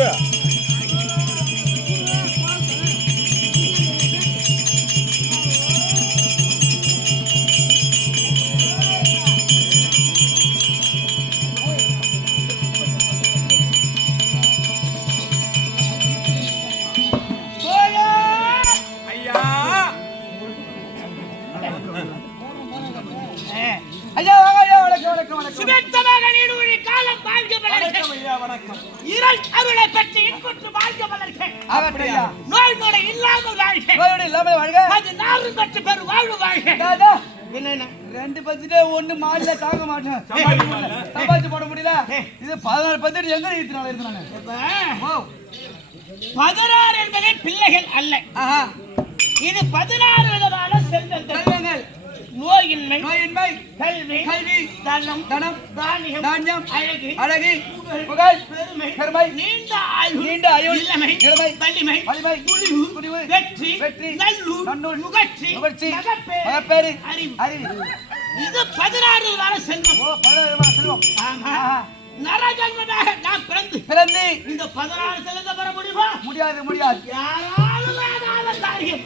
விடு. ரெண்டு பட்ஜெட் ஒண்ணு மாடல தாங்க மாட்டேன். சம்பாதிச்சு போட முடியல. இது 14 பட்ஜெட் எங்க இருக்கிறாங்க? 16 என்பதே பிள்ளைகள் அல்ல. இது 16 விதமான செல்வங்கள். நோயின்மை, கல்வி, தனம், தானியம், அழகு, புகழ், பெருமை, நீண்ட ஆயுள், இளமை, வலிமை, துணிவு, வெற்றி, நல்லூர், முகர்ச்சி, மகப்பேறு, அறிவு. இது 16 விதமான செல்வம். நரஜன்மனாக நான் பிறந்து இந்த 16 செல்வத்தை பெற முடியுமா? முடியாது. யாராலும் காரியம்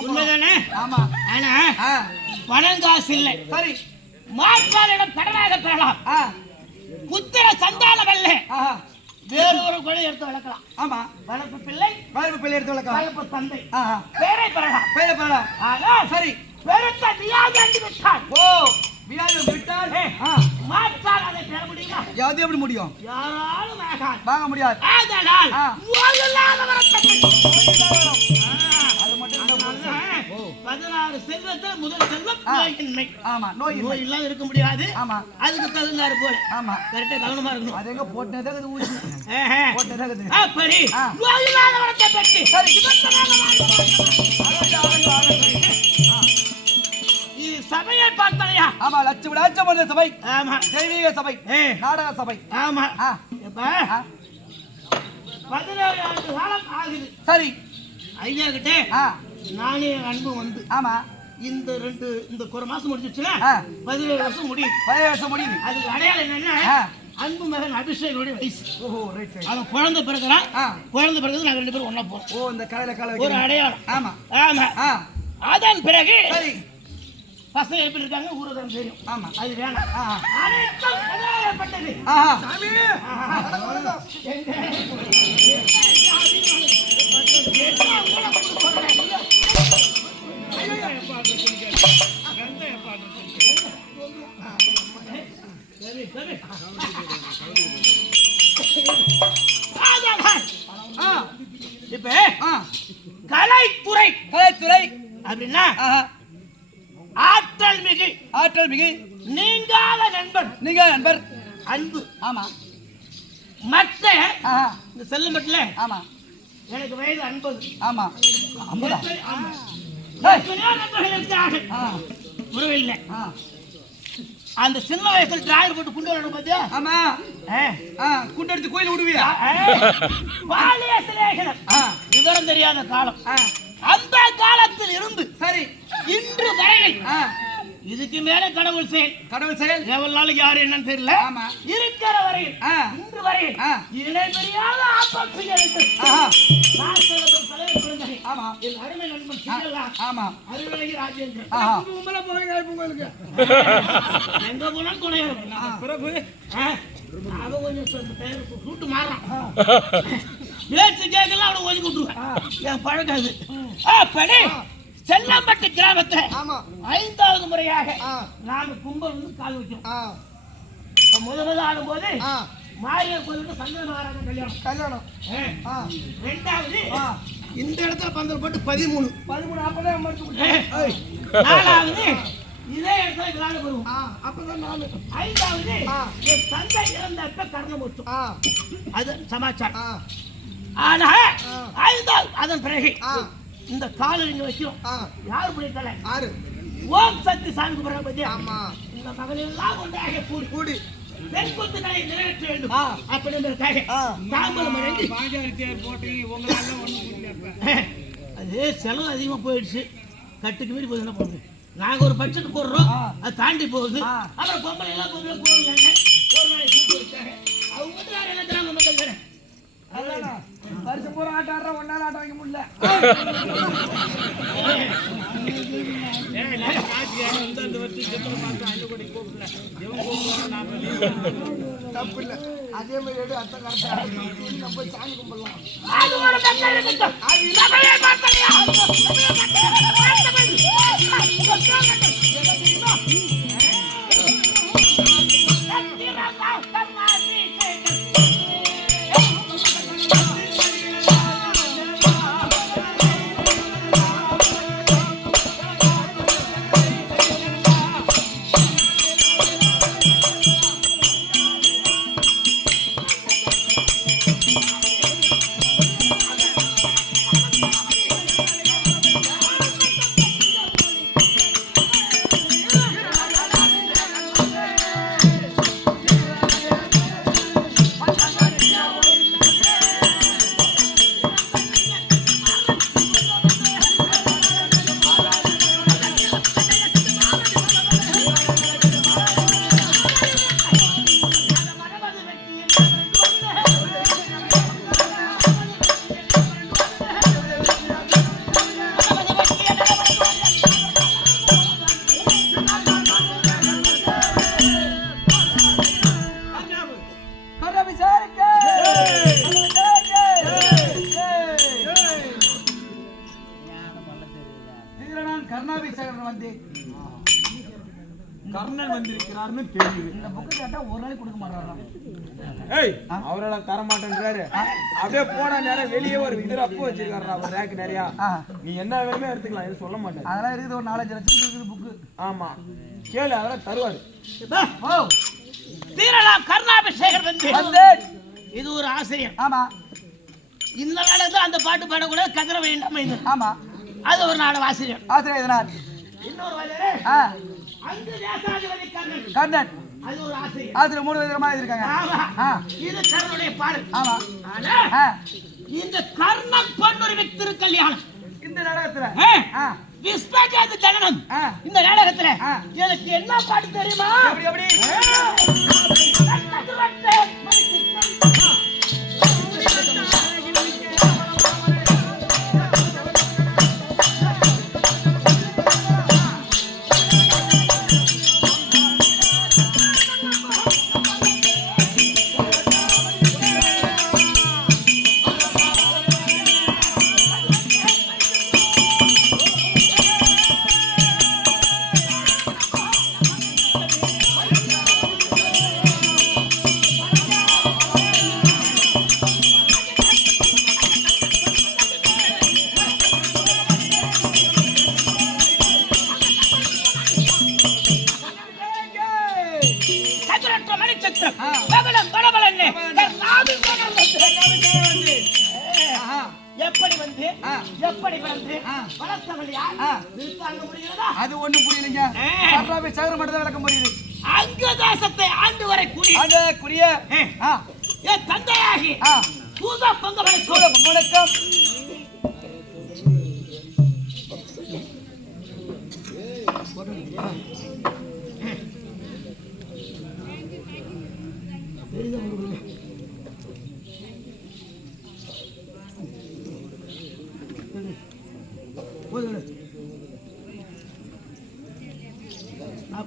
உண்மைதானே? ஆமா. ஆனா பணம் காசு இல்லை. சரி, மாற்றாளிடம் கடனாக பெறலாம். புத்திர சந்தானம் அல்ல. வேறு ஒரு குழந்தை எடுத்து வளர்க்கலாம். ஆமா. வளர்ப்பு பிள்ளை எடுத்து வளர்க்கலாம். வளர்ப்பு தந்தை பேரை பெறலாம். ஆனா சரி, பெருத்த வியாதி விட்டால் விட்டால் மாற்றால் அதை பெற முடியுமா? அது எப்படி முடியும்? யாராலும் வாங்க முடியாது. அதனால் அது மட்டும் 16 செல்வத்தில் முதல் செல்வம் நோயின்மை. ஆமா, நோய் இல்லாத இருக்க முடியாது. ஆமா, அதுக்கு தகுந்தாரு போல. ஆமா, கரெக்டா கவனமா இருக்கணும். அது எங்க போட்டதே அது ஊசி போட்டதே அது. அப்படி நோய் இல்லாத வரத்தை பெற்று இது சபையை பார்த்தாயா? ஆமா, லட்சம் சபை. ஆமா, தெய்வீக சபை, நாடக சபை. ஆமா. இப்ப 17 ஆண்டு காலம் ஆகுது. சரி, ஐயா கிட்டே நானே அன்பு வந்து. ஆமா, இந்த ஒரு மாசம் முடிஞ்சிச்சுன்னா 17 வருஷம் முடியுது. 17 வருஷம் முடியுது. அதுக்கு அடையாளம் என்னன்னா அன்பு மகன் அபிஷேகனுடைய வயசு. ஓஹோ, ரைட். அவன் குழந்தை பிறகுறான். குழந்தை பிறகு நாங்க 2 பேரும் ஒண்ணா போறோம். ஓ, இந்த கால ஒரு அடையாளம். ஆமா. அதன் பிறகு சரி, பசங்க எப்படி இருக்காங்க ஊரதான் தெரியும். ஆமா, அது வேணாம். அனைத்தும் கடாயப்பட்டது. இப்ப கலைத்துறை அப்படின்னா ஆற்றல் மிகு நீங்காத நண்பர் அன்பு. ஆமா, மற்ற இந்த செல்லும் பட்ல. ஆமா, எனக்கு வயது 50. ஆமா, 50. முருவில்லை. அந்த சின்ன வயசுல டிராயர் போட்டு குண்டு விளையாடும் பாத்தியா? ஆமா, குண்டு எடுத்து கோயில் விடுவியா? பாலிய சிலேகனம் விவரம் தெரியாத காலம். அந்த காலத்தில் இருந்து சரி இன்று வரையில் இதுக்கு மேல கடவுள் செயல் எவ்வளவு நாளைக்கு யாரு என்னன்னு தெரியல. இருக்கிற வரையில் இன்று வரையில் இணை பெரியாத ஆப்பத்தில் அருமை நண்பன் அருவிலகி ராஜேந்திரன் எங்க போனா துணையரும் அவன் கொஞ்சம் சூட்டு மாறான். பேச்சு கேட்கலாம் அவனை ஒதுக்கி விட்டுருவேன். என் பழக்கம் அது. படி செல்லம்பட்டு கிராமத்தை 5வது முறையாக நாம கும்பல் வந்து கால் வைக்கிறோம். முதல் ஆடும்போது மாரியர் கோயிலுக்கு சந்தன மகாராஜன் கல்யாணம். 2வது இந்த இடத்துல பந்தல் போட்டு 13 அப்பதான் 4வது இதே இடத்துல விளையாட போடுவோம். அப்பதான் 5வது என் தந்தை இறந்தப்ப கர்ணம் வச்சோம். அது சமாச்சாரம். ஆனா 5வது அதன் பிறகு இந்த காலில் இங்க வைக்கிறோம். யாரு பிடிக்கல ஓம் சக்தி சாமி கும்பிடுற பத்தி இந்த மகளெல்லாம் கொண்டாக கூடி பெண் குத்துக்களை நிறைவேற்ற வேண்டும் அப்படின்றதுக்காக தாம்பலம் அடைந்து அது செலவு அதிகமா போயிடுச்சு. கட்டுக்கு மீறி போய் என்ன பண்ணுவோம்? நாங்க ஒரு பட்ஜெட் போடுறோம், அது தாண்டி போகுது. அப்புறம் பொம்பளை எல்லாம் கொஞ்சம் கோவிலாங்க ஒரு நாளைக்கு கூட்டு வச்சாங்க. அவங்க வந்து யாரும் என்ன மக்கள் தானே வருஷம் பூரா ஆட்டம் ஆடுற ஒன்னால ஆட்டம் வைக்க முடியல. தப்பு இல்ல. அதே மாதிரி எடு அத்தை கரெக்டா நம்ம போய் சாமி கும்பிடலாம். அது ஒரு மக்கள் இருக்கட்டும். அது சபையை பார்த்தலையா? கர்ணாபிஷேகம் வந்து கர்ணன் வந்திருக்கிறார்னு தெரியுது. இந்த புக்கு கேட்டா ஒரு நாளைக்கு கொடுக்க மாட்டாரா? ஏய் அவரால தர மாட்டேன்றாரு. அப்படியே போன நேரம் வெளியே ஒரு இதுல அப்போ வச்சிருக்காருடா ஒரு ரேக் நிறைய. நீ என்ன வேணுமே எடுத்துக்கலாம், இது சொல்ல மாட்டேன். அதெல்லாம் இருக்குது, ஒரு 4-5 லட்சம் இருக்குது புக்கு. ஆமா கேளு, அதெல்லாம் தருவாரு. ஓ தீரலாம் கர்ணாபிஷேகம் வந்து இது ஒரு ஆசிரியர். ஆமா இந்த நாடகத்தில் அந்த பாட்டு பாடக்கூடாது, கதிர வேண்டாம் இது. ஆமா அது ஒரு நாடக ஆசிரியர். ஆசிரியர் இதனால் இன்னொரு வயது அங்கு தேசாதிபதி கர்ணன். கர்ணன் அது ஒரு ஆசிரியர். ஆசிரியர் 3 விதமா இருக்காங்க. ஆமா இது கர்ணனுடைய பாடல். ஆமா ஆனா இந்த கர்ணன் பொன்னுரிமை திருக்கல்யாணம் இந்த நாடகத்துல விஸ்வஜாத ஜனனம் இந்த நாடகத்துல எனக்கு என்ன பாட்டு தெரியுமா? எப்படி எப்படி அது ஒண்ணும் புரியலங்க. கர்ணாபிஷேகம் மட்டும் தான் விளக்கம் புரியுது. அங்கதாசத்தை ஆண்டு வரை கூடிய என் தந்தையாகி சூதா பொங்கலை வணக்கம்.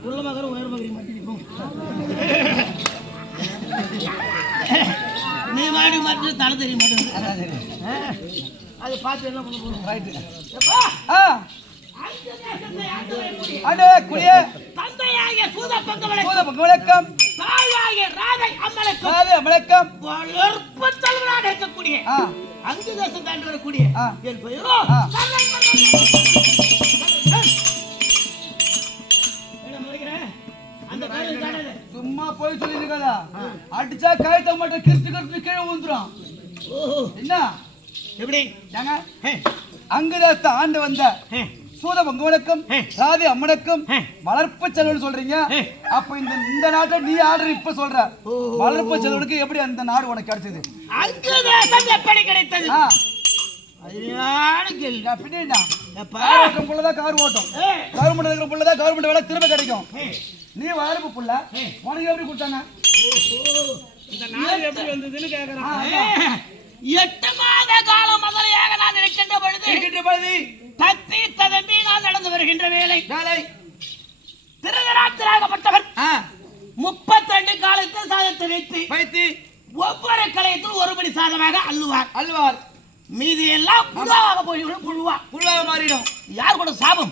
புள்ள மகர உயர் மகரி மாட்டிப்போம். நீ மாடி மாட்டி தலை தெரிய மாட்டேங்குது. அது பார்த்து என்ன பண்ண போறோம்? தந்தையாகிய சூத வணக்கம். தாயாகிய ராதை அம்மனுக்கும் தலைவராக இருக்கக்கூடிய அங்கு தேசம் தாண்டி வரக்கூடிய என் பெயரோ சும்மா போய் சொல்லிருக்காதா? அடிச்சா கழுத்த மட்டும் கிறிஸ்து கீழே ஊந்துரும். என்ன எப்படி அங்குதாஸ்த ஆண்டு வந்த சூத பொங்கலுக்கும் ராதி அம்மனுக்கும் வளர்ப்பு செல்வன் சொல்றீங்க. அப்ப இந்த நாட்டை நீ ஆர்டர் இப்ப சொல்ற வளர்ப்பு செல்வனுக்கு எப்படி அந்த நாடு உனக்கு கிடைச்சது? அங்குதாசம் எப்படி கிடைத்தது? கார் ஓட்டும் கவர்மெண்ட் வேலை திரும்ப கிடைக்கும். நீ வளர்ப்பு புள்ள உனக்கு எப்படி கொடுத்தாங்க? இந்த நாடு எப்படி வந்ததுன்னு கேக்குறான். 8 மாத பழுதி தத்தி ததம்பி நான் நடந்து வருகின்ற வேலை வேலை திருதராத்திராகப்பட்டவர் 32 காலத்தில் சாதத்தை வைத்து ஒவ்வொரு கலையத்தில் ஒருபடி சாதமாக அல்வார் மீதி எல்லாம் புழுவாக போய்விடும். புழுவாக மாறிடும். யார் கூட சாபம்?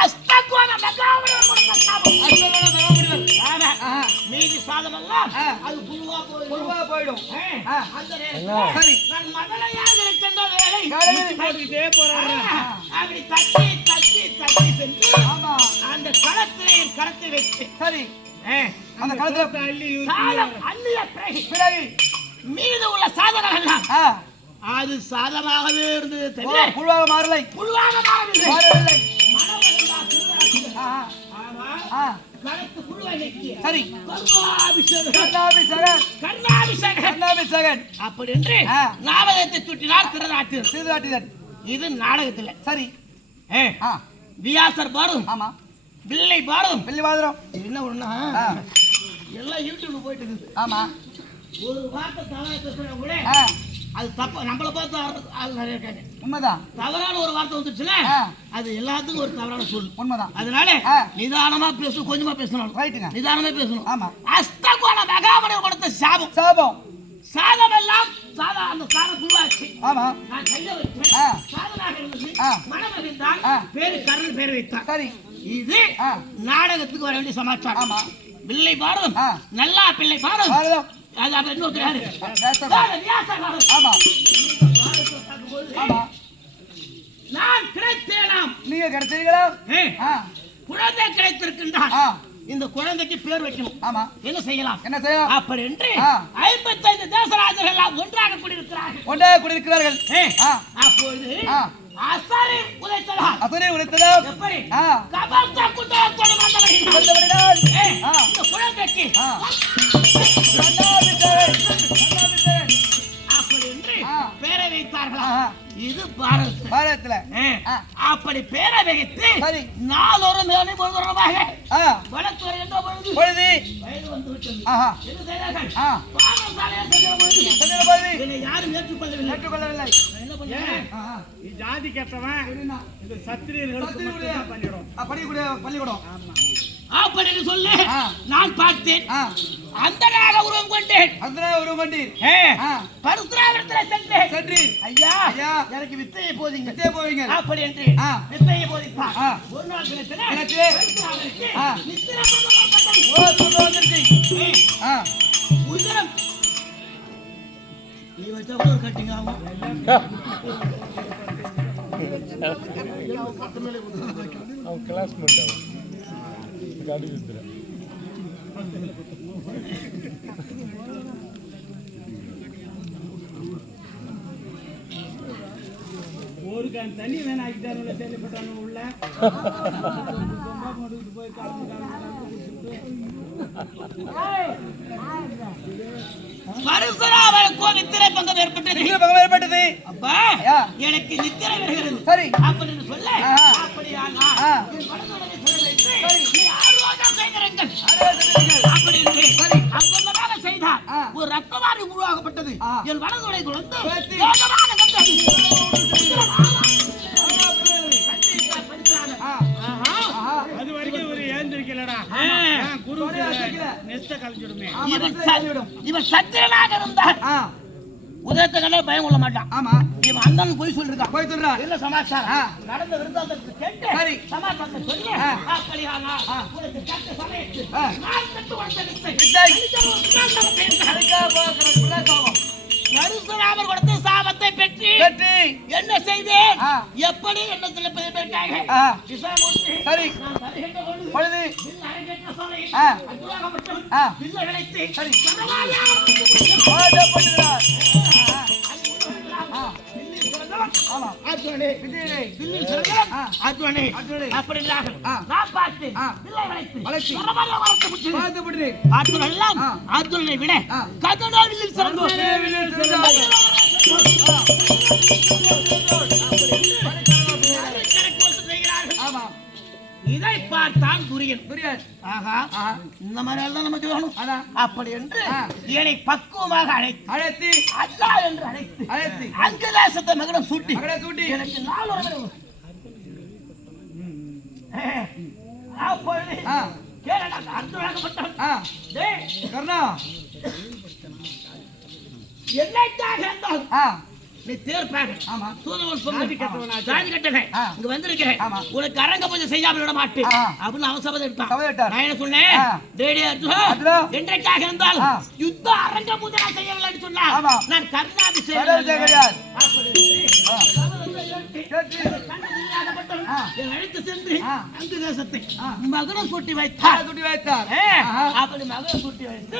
அஸ்தகோண மகாபலிவர் கொடுத்த சாபம். மீதி சாதம் எல்லாம் அது புழுவா போயிடும். அந்த நேரத்தில் நான் மதலையாக இருக்கின்ற வேலை போட்டுக்கிட்டே போறாங்க. அப்படி தட்டி சென்று அந்த களத்திலே என் கரத்தை வைத்து சரி அந்த களத்துல அள்ளிய பிறகு மீது உள்ள சாதனம் எல்லாம் அது சாதமாகவே இருந்தது. புழுவாக மாறலை. சரி கர்ணாபிஷேகன் அப்படி என்று நாடகத்தை சுட்டினார் திருநாட்டினர். இது நாடகத்துல சரி வியாசர் பாடும். ஆமா பிள்ளை பாடும். என்ன ஒண்ணா எல்லாம் யூடியூப்ல போயிட்டு இருக்குது. ஆமா ஒரு வார்த்தை தவறா பேசுறவங்க கூட அது தப்பு. நம்மள பார்த்து ஆள் நிறைய இருக்காங்க. உண்மைதான். தவறான ஒரு வார்த்தை வந்துச்சுன்னா அது எல்லாத்துக்கும் ஒரு தவறான சொல். உண்மைதான். அதனால நிதானமா பேசணும், கொஞ்சமா பேசணும். ரைட்டுங்க. நிதானமா பேசணும். ஆமா. அஸ்தகோண மகாபலிவர் கொடுத்த சாபம். சாதம் எல்லாம் அந்த சாதம் புழுவாச்சு. ஆமா. நான் கையில வச்சேன். சாதனாக இருந்தது. மனமகிழ்ந்தான். பேரு கர்ணன் பேர் வைத்தான். சரி இது நாடகத்துக்கு வர வேண்டிய சமாச்சாரம். ஆமா. பிள்ளை பாரதம் நல்லா பிள்ளை பாரதம் அது அப்ப இன்னொரு யாரு ஆமா ஆமா நான் கிடைத்தேனாம். நீங்க கிடைச்சீங்களா? குழந்தை கிடைத்திருக்கின்றான். இந்த குழந்தைக்கு பேர் வைக்கணும். ஆமா. என்ன செய்யலாம் அப்படி என்று 55 தேசராஜர்கள் ஒன்றாக கூடியிருக்கிறார்கள். அப்பொழுது அசரி உதைத்ததா எப்படி கபல்தா குண்டலத்தோடு வந்தவர்கள் இந்த குழந்தைக்கு அப்படி என்று பேரை வைத்தார்களா? இது பாரதத்துல அப்படி பேரை வைத்து நாளொரு மேலும் பொழுதுமாக வளர்த்து வருகின்ற பொழுது வயது வந்து விட்டது. என்ன செய்தார்கள்? பாடசாலையை யாரும் ஏற்றுக்கொள்ளவில்லை. என்ன பண்ண ஜாதி கேட்டவன் இது சத்திரியர்களுக்கு பண்ணிடும் பள்ளிக்கூடம் அப்படின்னு சொல்லி நான் பார்த்தேன். அந்தனாக உருவம் கொண்டேன். பரசுராமரிடத்திலே சென்று ஐயா எனக்கு வித்தையை போதிங்க அப்படி என்று வித்தையை போதித்தார். ஒரு நாள் கிணற்றிலே உதிரம் நீ வச்சா ஒரு கட்டிங் ஆகும். அவன் கிளாஸ்மேட் ஒரு கண் தண்ணி வேணா ஆக்கிட்டாரு செயல்பட்டாங்க உள்ள போய் பரசுராமனுக்கு நித்திரை பங்கம் ஏற்பட்டது. அப்பா எனக்கு நித்திரை வருகிறது. சரி அப்படின்னு சொல்ல அப்படியானா செய்தார். ஒரு ரத்தவாரி உருவாகப்பட்டது. என் வலதுடை குழந்தை அது வரைக்கும் ஒரு ஏந்திருக்கலடா இவன் சத்திரனாக இருந்தார். உதயத்தை கண்டா பயம் கொள்ள மாட்டான். ஆமா இவன் அண்ணன் போய் சொல்றான். என்ன சமாச்சாரம் நடந்த விருந்தாந்தத்துக்கு கேட்டு சரி சமாச்சாரத்தை சொல்லி அப்படியானா உனக்கு கட்ட சமயத்து நான் கட்டு பரசுராமர் கொடுத்த சாபத்தை பெற்று என்ன செய்தேன்? எப்படி என்ன சில பேர் பெற்றாங்க? சரி பொழுது அர்ஜுனனை விட கதனாவில் சிறந்தோம். இதை பார்த்தான் துரியன். ஆஹா இந்த மாதிரி எல்லாம் நமக்கு வேணும். அதான். அப்படி என்று என்னை பக்குவமாக அழைத்து அல்லா என்று அழைத்து அங்கதேசத்தை மகனம் சூட்டி எனக்கு 4 வருடம் அப்பொழுது கேளடா அர்த்தமாகப்பட்டான். டேய் கர்ணா என்னைக்காக இருந்தாலும் நீ தேர்ப்பாக. ஆமா. தூதவன் சொன்னது ஜாதி கட்டவன் இங்க வந்திருக்கிறேன். உனக்கு அரங்க பூஜை செய்யாமல் விட மாட்டேன் அப்படின்னு அவன் சபதம் எடுத்தான். நான் என்ன சொன்னேன்? டேடி அர்ஜுனா என்றைக்காக இருந்தாலும் யுத்த அரங்க பூஜை நான் செய்யவில்லைன்னு சொன்னா நான் கர்ணாபிஷேகம் கிடையாது. அழைத்து சென்று அந்த தேசத்தை மகனம் சூட்டி வைத்தார். அப்படி மகனம் சூட்டி வைத்து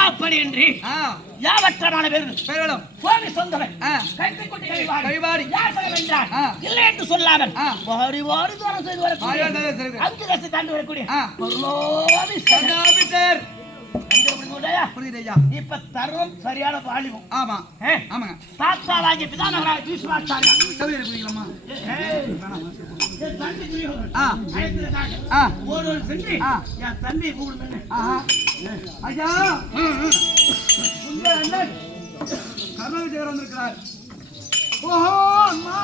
அப்படி என்று யாவற்றான பேர்களும் சுவாமி சொந்தவன் கழிவாடி இல்லை என்று சொல்லாமல் வாரி வாரி தானம் செய்து வரக்கூடிய அங்கு ரசி தாண்டி வரக்கூடிய இப்ப தர்மம் சரியான வாலிபம். ஆமா ஆமாங்க. தாத்தா வாங்கி பிதானவராக பீஷ்மாச்சாரியா ஒரு சென்று என் தம்பி கூப்பிடுங்க. ஐயா உங்க அண்ணன் கர்ணவிஜயர் வந்திருக்கிறார். ஓஹோ அம்மா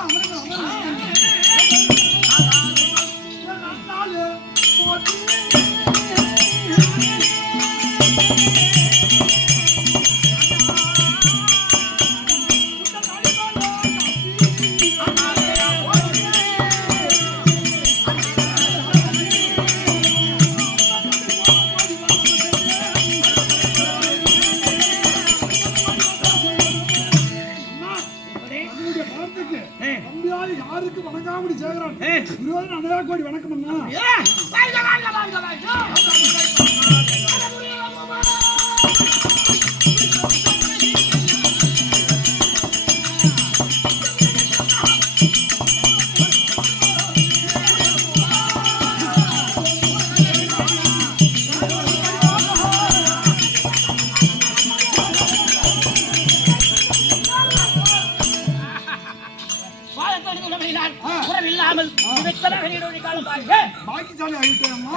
யாருக்கு வணங்காமடி சேகரான் கோடி வணக்கம் அண்ணா. உறவில்லாமல் பாக்கிசாலி ஆகிட்டேம்மா.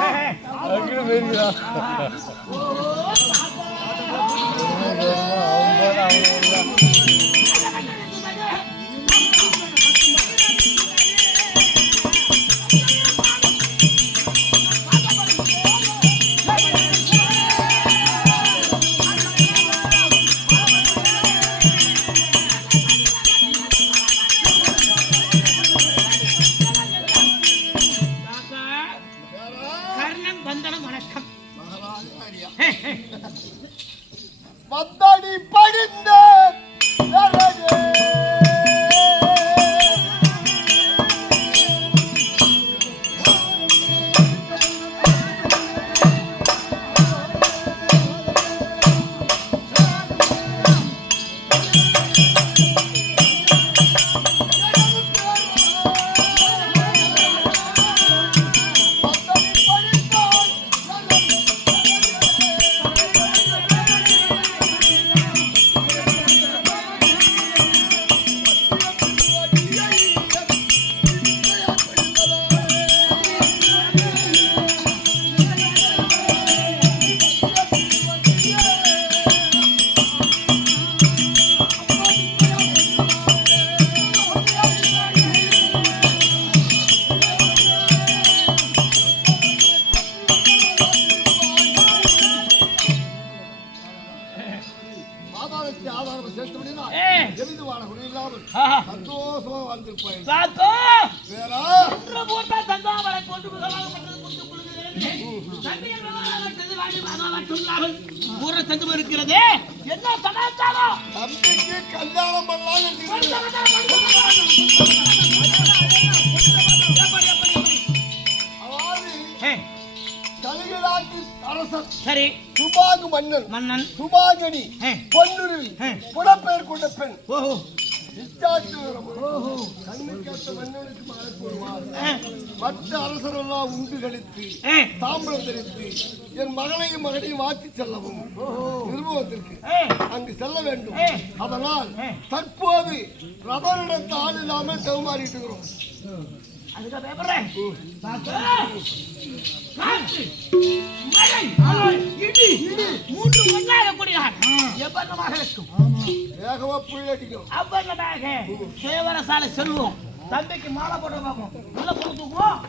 வந்தடி படிந்த சந்தோஷமா வாழ்ந்திருப்பாய். இருக்கிறது என்ன சமாச்சாரம்? தம்பிக்கு கல்யாணம் பண்ணலாம். அதாவது கலிங்க நாட்டு அரசன் சரி சுபாகு மன்னன் சுபாங்கனி பொன்னுருவி புலப்பெயர் கொண்ட பெண் ஓஹோ கண்ணுக்கேற்ற மன்னனுக்கு மாலை போடுவார். மற்ற அரசரெல்லாம் உண்டு கழித்து தாம்பரம் தெரித்து என் மகனையும் வாக்கி செல்லவும் நிர்வாகத்திற்கு அங்கு செல்ல வேண்டும். அதனால் தற்போது ரபரிடத்த ஆள் இல்லாமல் செவமாறிட்டு இருக்கிறோம். வேகமா புள்ளடிக்கும் சேவரசாலை செல்வோம். தந்தைக்கு மாலை போட்டு பார்ப்போம். உள்ள கொடுத்துக்குவோம்.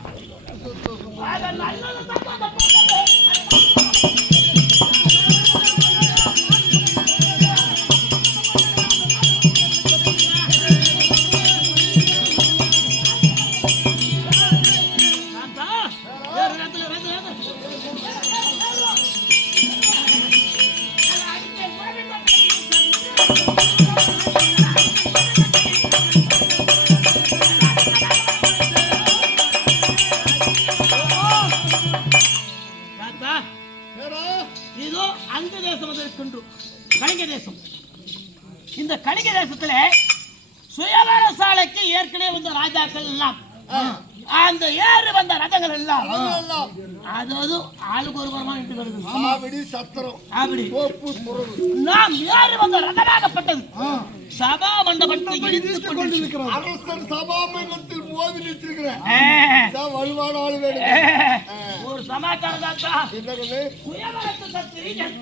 இதோ அந்த தேசம் இருக்கின்றோம், கலிங்க தேசம். இந்த கலிங்க தேசத்துல சுயவர சாலைக்கு ஏற்கனவே வந்த ராஜாக்கள் எல்லாம் அந்த ஏறு வந்த ரதங்கள் எல்லாம் அதாவது ஆளுக்கு ஒரு பரமா இட்டு வருது. அப்படி நாம் ஏறு வந்த ரதமாகப்பட்டது சபா மண்டபத்தை இடித்துக் கொண்டிருக்கிறோம். அரசன் சபா மண்டபத்தில் மோதி நிற்கிறேன். வலுவான ஆளு வேணும். ஒரு சமாச்சாரம் தான் சுயவரத்து சத்திரிகள்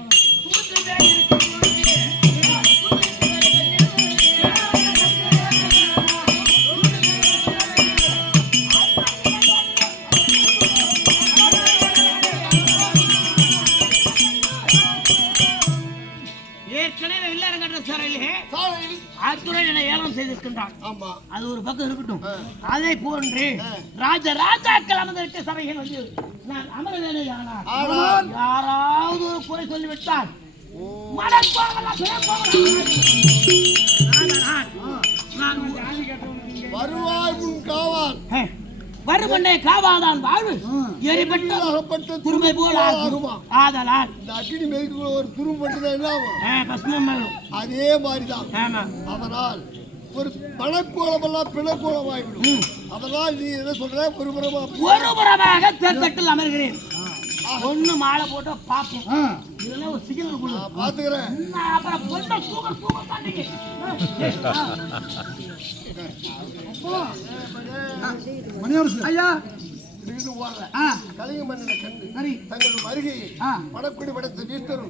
ஏற்கனவே வில்லாரங்கட்ட சாலையிலே அத்துறையில ஏலம் செய்திருக்கின்றான். அது ஒரு பக்கம் இருக்கட்டும். அதை போன்று ராஜாக்கள் அமர்ந்திருக்க சபைகள் வந்து நான் அமர வேலையானார் யாராவது ஒரு குறை சொல்லிவிட்டால் வருமண்ணே காவாதான் வாழ்வு எரிபட்ட துருமை போல் ஆதலால் அக்கினி மேய்க்குள்ள ஒரு துரும்பட்டுதான் என்ன ஆகும்? அதே மாதிரிதான். அதனால் ஒரு பணக்கோளமெல்லாம் பிணக்கோளம் ஆகிவிடும். அதனால் நீ என்ன சொல்ற? ஒரு புறமாக தேர்தட்டில் அமர்கிறேன். ஒண்ணு மாலை போட்டு பாப்போம். இதெல்லாம் ஒரு சிக்னல் கொடு. பாத்துக்கிறேன். அப்புறம் பொண்ணை தூக்க மாட்டீங்க. மணியரசு ஐயா கலிங்க மன்னனை கண்டு தங்கள் வருகையை படக்குடி படத்தை வீட்டரும்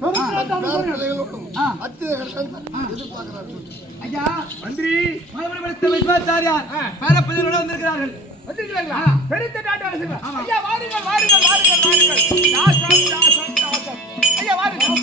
எதிர்பார்க்கிறார்கள். ஐயா மந்திரி மறுபடி படித்த விஸ்வாச்சாரியார் பேரப்பதியோட வந்திருக்கிறார்கள். பெருத்த நாட்டு அரசர்கள். ஐயா வாருங்கள் வாருங்கள் வாருங்கள் வாருங்கள். தாசம் தாசம் தாசம். ஐயா வாருங்கள்.